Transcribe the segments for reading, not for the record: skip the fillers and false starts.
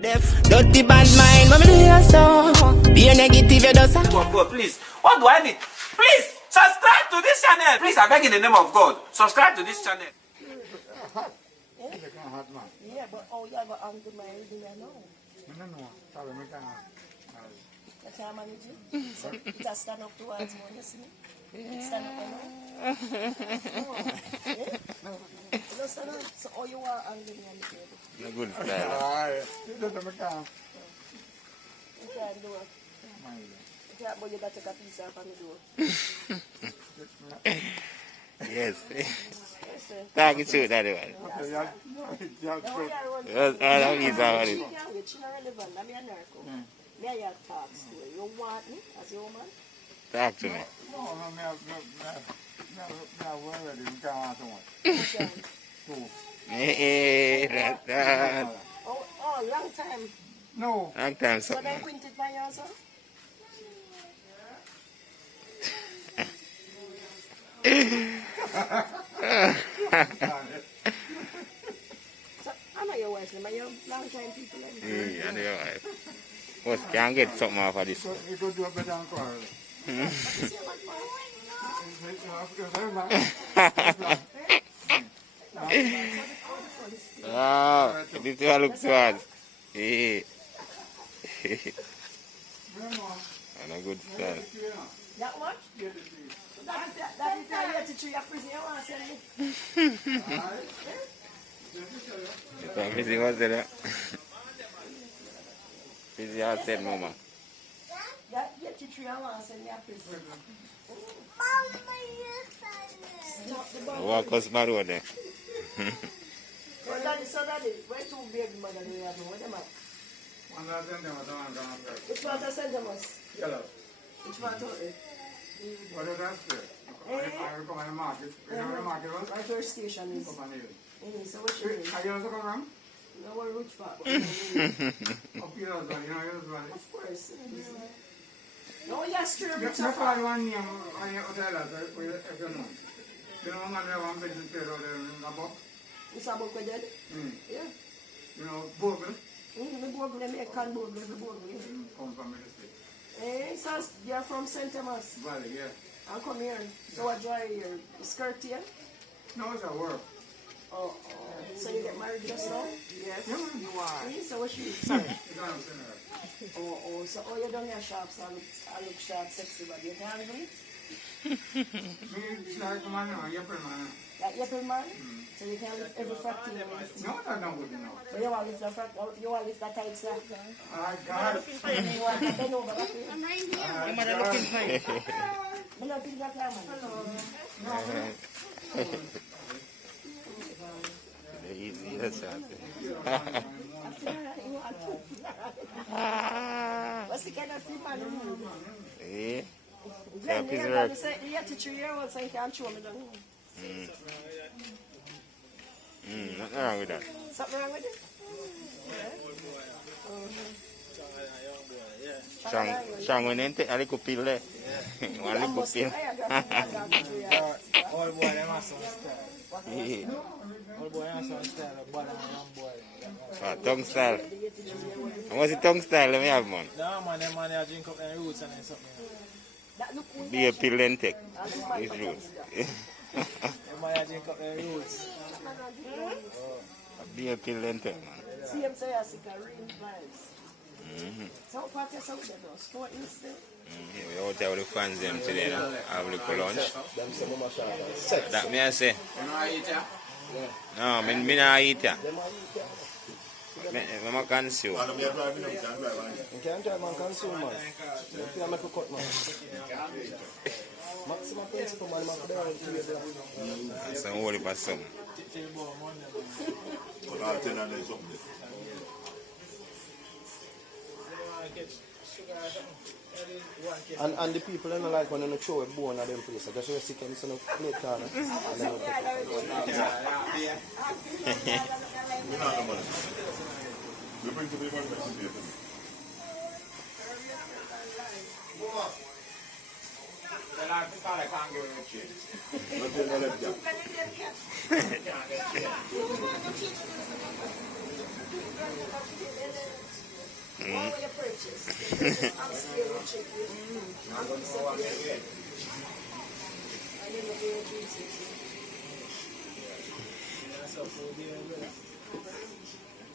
Dirty bad mind, mama do you so? Be a negative, you does. God, please. What do I need? Please subscribe to this channel. Please, I beg in the name of God, subscribe to this channel. Yeah, but oh, you have an angry mind, you know. No. That's how I manage it. So it has stand up towards more, you see me? It stand up alone. No. You don't stand up. So all you are angry on the table. No good style. You can't do it. You can't, but you got to take a piece off and do it. Yes. Thank you, too, that one. May I talk to you? You want me as your man? Talk to me. No, Oh, long time. No. Long time, So then quint it by yourself? So, I'm not your wife, I'm your long time people. I know your wife. Most can't get something off of this. You could do a better than Carl. Oh, this one looks bad. Yeah. And a good style. That one? That is how you have to treat your prison. You want to send me? It's busy, what's it? Busy outside, mama. That you have to treat your want to send me a prison. Stop the ball. Walk us by road there. So daddy, where two baby mother do you have? Where them at? Which part of St. Thomas? Yellow. Which part of it? What is that? I come on the market. You know the market was? Right where station is. Come on here. So what you mean? Are you also come from? No, what which part? Up here as well. You know yours well. Of course. No, yes, true. You call one name on your hotel if you know. You know man have one business there out there in Gabo? It's about what dead? Yeah. You know, Bogle? The bogle, they make can bogle, the bogle. Come from the state. So you're from St. Thomas? Valley, yeah. I'll come here. So what do I hear? Skirt here? No, it's a work. Oh. So you get married just now? Yes, you are. So what you sorry? It's So you done your shops, I look sharp, sexy, but you can't do it? me, it's like man, April man. Like April man? So you can lift every fractal. No, that's not good enough. But you want to lift the fractal, you want to lift that tight slack. I got it. You want to bend over that way. I'm looking for it. I'm not thinking that man. Easy, that's something. What's the kind of sleep on the moon? Yeah. Then you have to say, you have to 3 years old so you can't show me the moon. Nothing wrong with that. Something wrong with it? Strong when they take a little pill there. One little pill. All boy, them have some style. All boy have some style, but young boy. Tongue style. What's the tongue style let me have, man? No, man, them man, they drink up their roots and something. Be a pill and take. These roots. Them man, they drink up their roots. Be a pill and take, man. See him say I see a real vibes. So what is out there though? Sport instead? We're out there with the fans them today, no? Have a little lunch. That me I say. You know I eat ya? No, me not eat ya. I'm a consume. You can't drive man, consume man. You can't make a cut man. Maximum principle man, man, there are 2 years. That's some holy for some. And the people don't like when they throw a bone at them place. I just want to see them in a plate corner. And then We bring to the one person here. Then I thought I can't go in the tree. Nothing no left there. What will you purchase? You purchase Amsterdam chicken. I'm going to say and then the beer juices.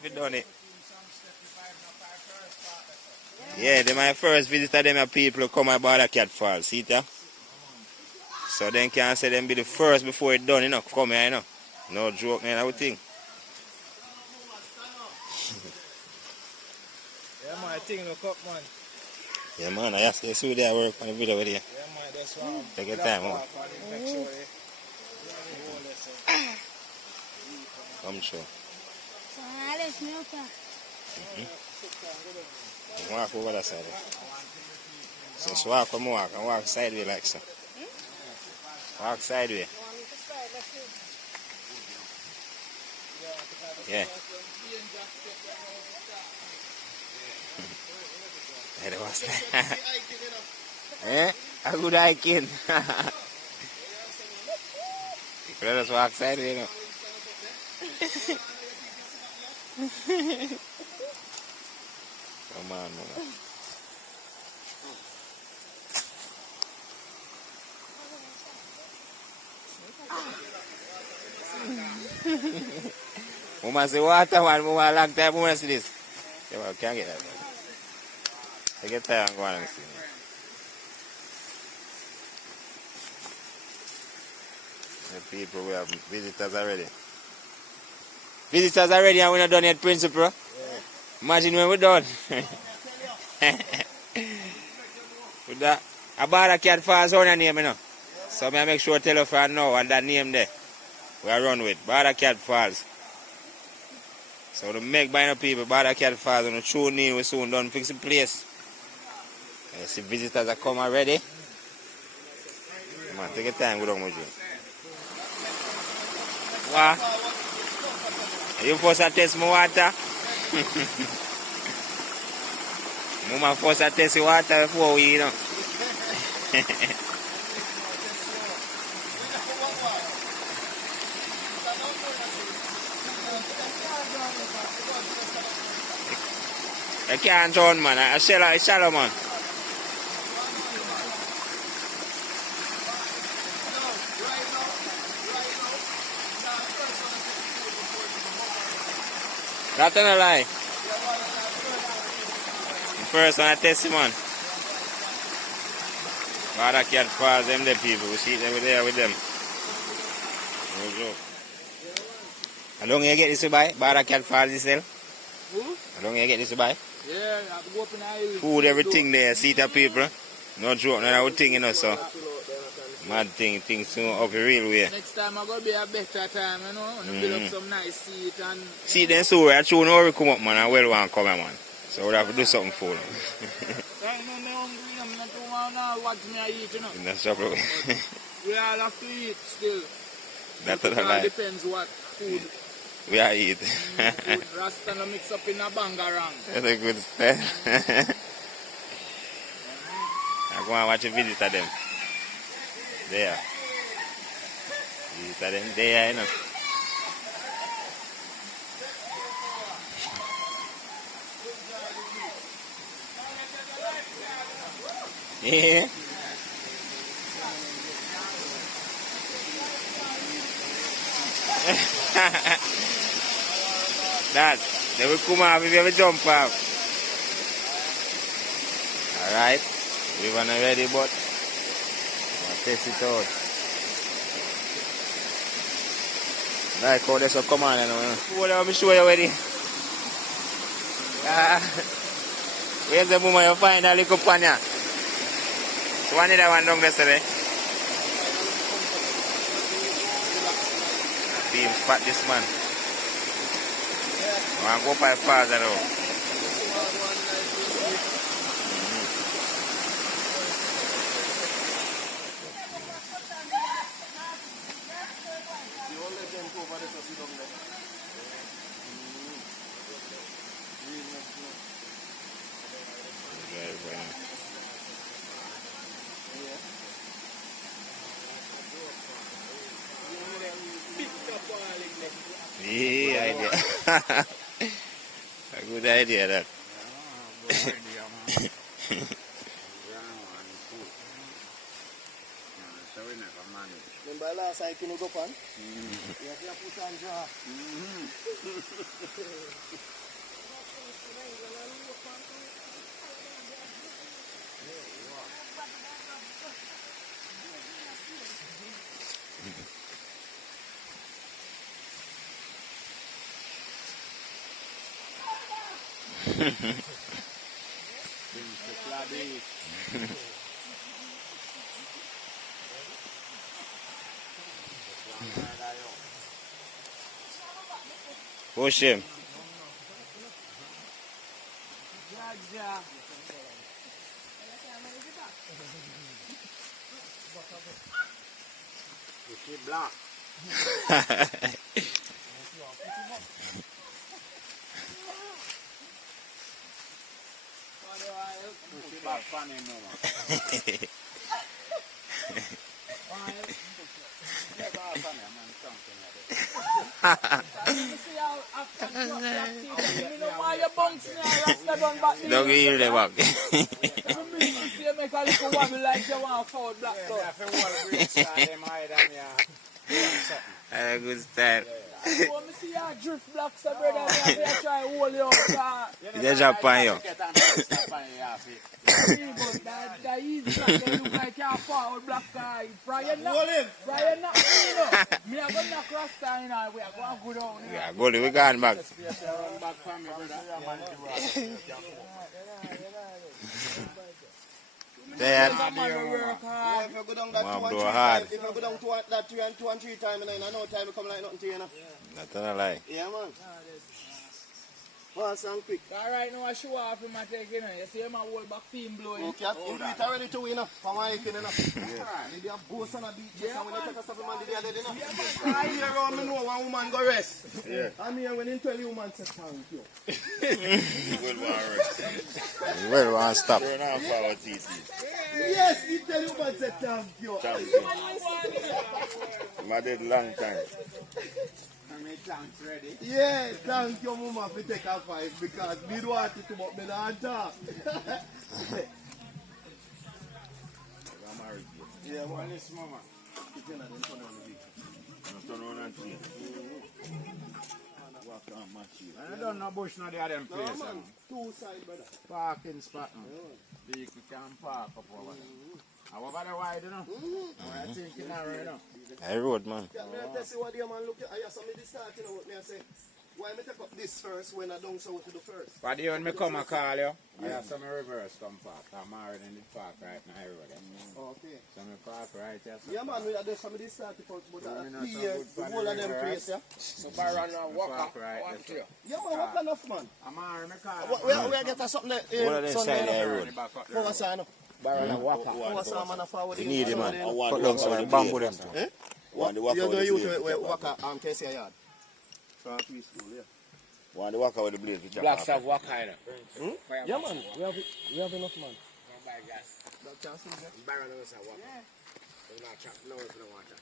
We done it. Yeah, they my first visitor, them are people who come about a cat fall, see that? So then can say them be the first before it done, you know, come here, you know. No joke, man, everything. Yeah, man, I think look up, man. Yeah, man, I ask you to see there work on the video with you. Yeah, man, that's wrong. Take your time, man. Make sure Come show. So I let me up. Walk over that side. Just walk from walk and walk sideways like so. Walk sideways. Yeah. That was that. Eh? A good hiking. Let us walk sideways, you know. Come on, man. Mama say water, man. Mama long time. Mama see this. Yeah, man, can't get that. Man. Take your time and go on and see. The people, we have visitors already. Visitors already and we're not done yet, Principal. Yeah. Imagine when we're done. With that, a bawdacat falls on your name, you know. So I make sure to tell you for now and that name there. We are run with bawdacat falls. So to make by the people, bawdacat falls and the true name we soon done fix the place. You see visitors are come already. Come on, take your time, go down with you. Wow. You first test my water? Mama first test the water before we, you know. I can't drown, man. It's shallow, man. That's not a lie. First one I test him on. Bawdacat falls them the people. We see them there with them. No joke. How long you get this to buy? Bawdacat falls yourself? How long you get this to buy? Yeah, I have to go up in the island. Food, everything there. See the people. No joke, no thing, you know, so. Mad things soon up the real way. Next time I go be a better time, you know. Build up some nice seat and... See then so I tune how we come up, man, and well one come here, man. So we have to do something for them. I'm hungry, I'm not too want what me I eat, you know. That's trouble. We all have to eat still. That's It the all lie. depends what food. We are eat. Food Rasta no mix up in a bangarang. That's a good style. I go and watch a visit of them. There. Visit of them there, you know. Yeah. That, they will come off if you ever jump off. Alright, we want to ready, but I'll test it out. Like how this will come on, you know. What let me show you already. Where's the woman you find a little panya? So one of that one down there, sir. Team spot this man. I go by father now. Yeah, idea. A good idea that. Remember last time you go on? You have to put on jaw. Push him. Black. Don't hear them back. A good style. Just jump on you. Yeah, go we gone back. There. If you go down that 2 and 3 hard. times, if you go down to that 3 and 2 and 3 times, and I know time will come like nothing to you, know. Not gonna lie. Yeah, man. Fast and quick. Alright, now I show off him and take, you know. You see him a whole back theme blowing. Okay, you do it already to win, from my hiking, you know. Maybe a boss on a beach, and when you take a stop, man, did you dead, you know. I hear around me know one woman go rest. Yeah. I'm here when you tell you man say thank you. Well, alright. Well, want stop. Turn off our TT. Yes, he tell you man say thank you. Thank you. I did long time. Yeah, thank you, mama, for take a 5 because me don't want it to but me not talk. Yeah, man. This mama. Turn on the week. Turn on and clean. Walk on my sheet. I don't know bush no there them No, place. man. 2 side, brother. Parking spot. Vehicle can park up over there. I over the wide, you know. I think you know right now. I road, man. Yeah, me tell you what the man look at. I saw me this start, you know what me I say. Why me take up this first when I don't so to the first? But when me come and call you, I have some reverse come park. I'm already in the park right now, everybody. Okay. So me park right here. Yeah, man, we are just from this start first, but me know here, some good the whole of them place, yeah. So Byron walk up right there. Yeah, man, what enough, man? I'm already me call. We get us something What are they saying there, road? For us, I know. Byron walk up. For us, I'm on a forward. You need it, man. One Cut down some bamboo them too. Eh? One the walk You out know with you the blade. to walk out KC yard. From preschool, yeah. One the walk out with the blade. Black stuff walk higher. Yeah, man. We have enough, man. Byron knows I walk. We're not chat. No, if you don't want chat.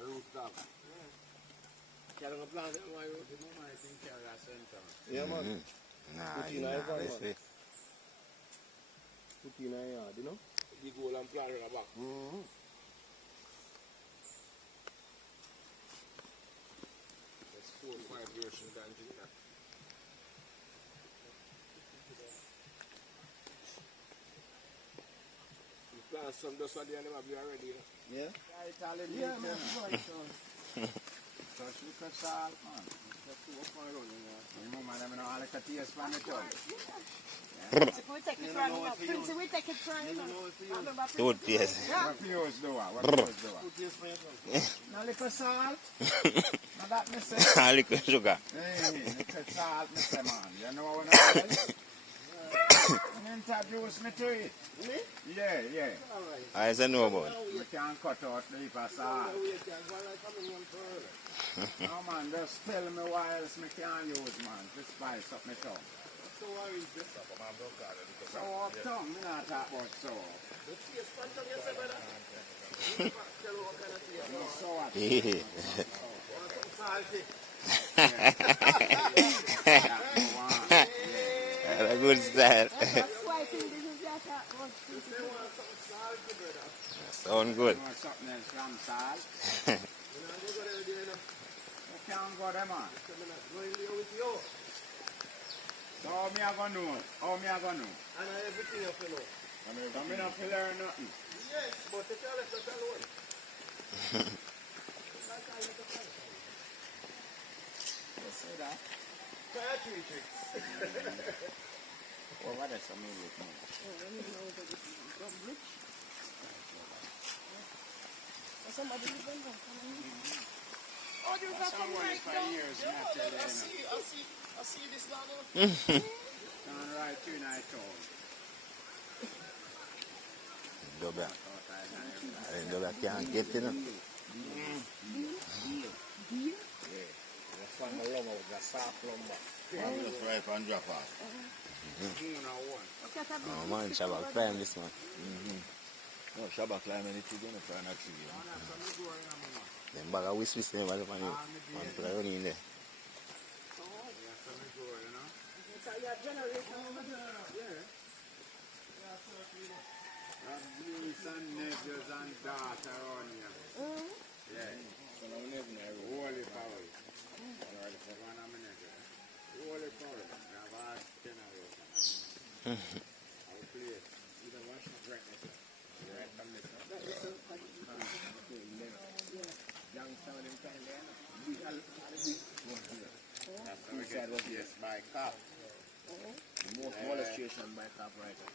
A root dog. Carrying a plant, why you don't mind if you carry that center? Yeah, man. Nah, in nah, our van, let's man. see. Put in a yard, you know? Big hole and plant in the back. That's 4 or 5 years from that. You plant some dust on the end of you already, you know? Yeah? Yeah, man. Touch with the salt, man. Just to up and run, you know. Remember, them know all the taste from the tongue. We take it from you. Prince, we take it from you. Toothpaste. What feels do I? What feels do I? Put this for yourself. No little salt. No that me say. A little sugar. Hey, little salt me say, man. You know what I mean? Introduce me to it. Me? Yeah, yeah. I say no about. You can't cut out the heap of salt. No, man, just tell me what else me can use, man, to spice up my tongue. So what is this? So up tongue, me not talk about so. Tell what kind of tea. No so what? Yeah. Salty. That's a good style. Sound good. Something else from salt. You can't go there, man. So how me a go know? How me a go know? And everything you feel out. So me not feel learn nothing. Yes, but you can't let that alone. Say that. Try 3 tricks. Well, what is some music, man? Somebody live in there. Oh, there's a Someone right for down. years, me a tell you, I you see this now. Can't write you in a town. Dubia. I think Dubia can't get it. Just right and drop off. Oh man, Shabak climb this man. No, Shabba climbing it again for an accident. Then bag of whisk them on you. Man, put a run in there. Niece and nephews and daughter around here. Yeah. Holy power. One of my nephews. Holy power. We have our generation. I'll play it. You don't watch my breakfast. Right from this one. Youngster with him kind there. That's how we get yes by cop. The most molestation by cop right now.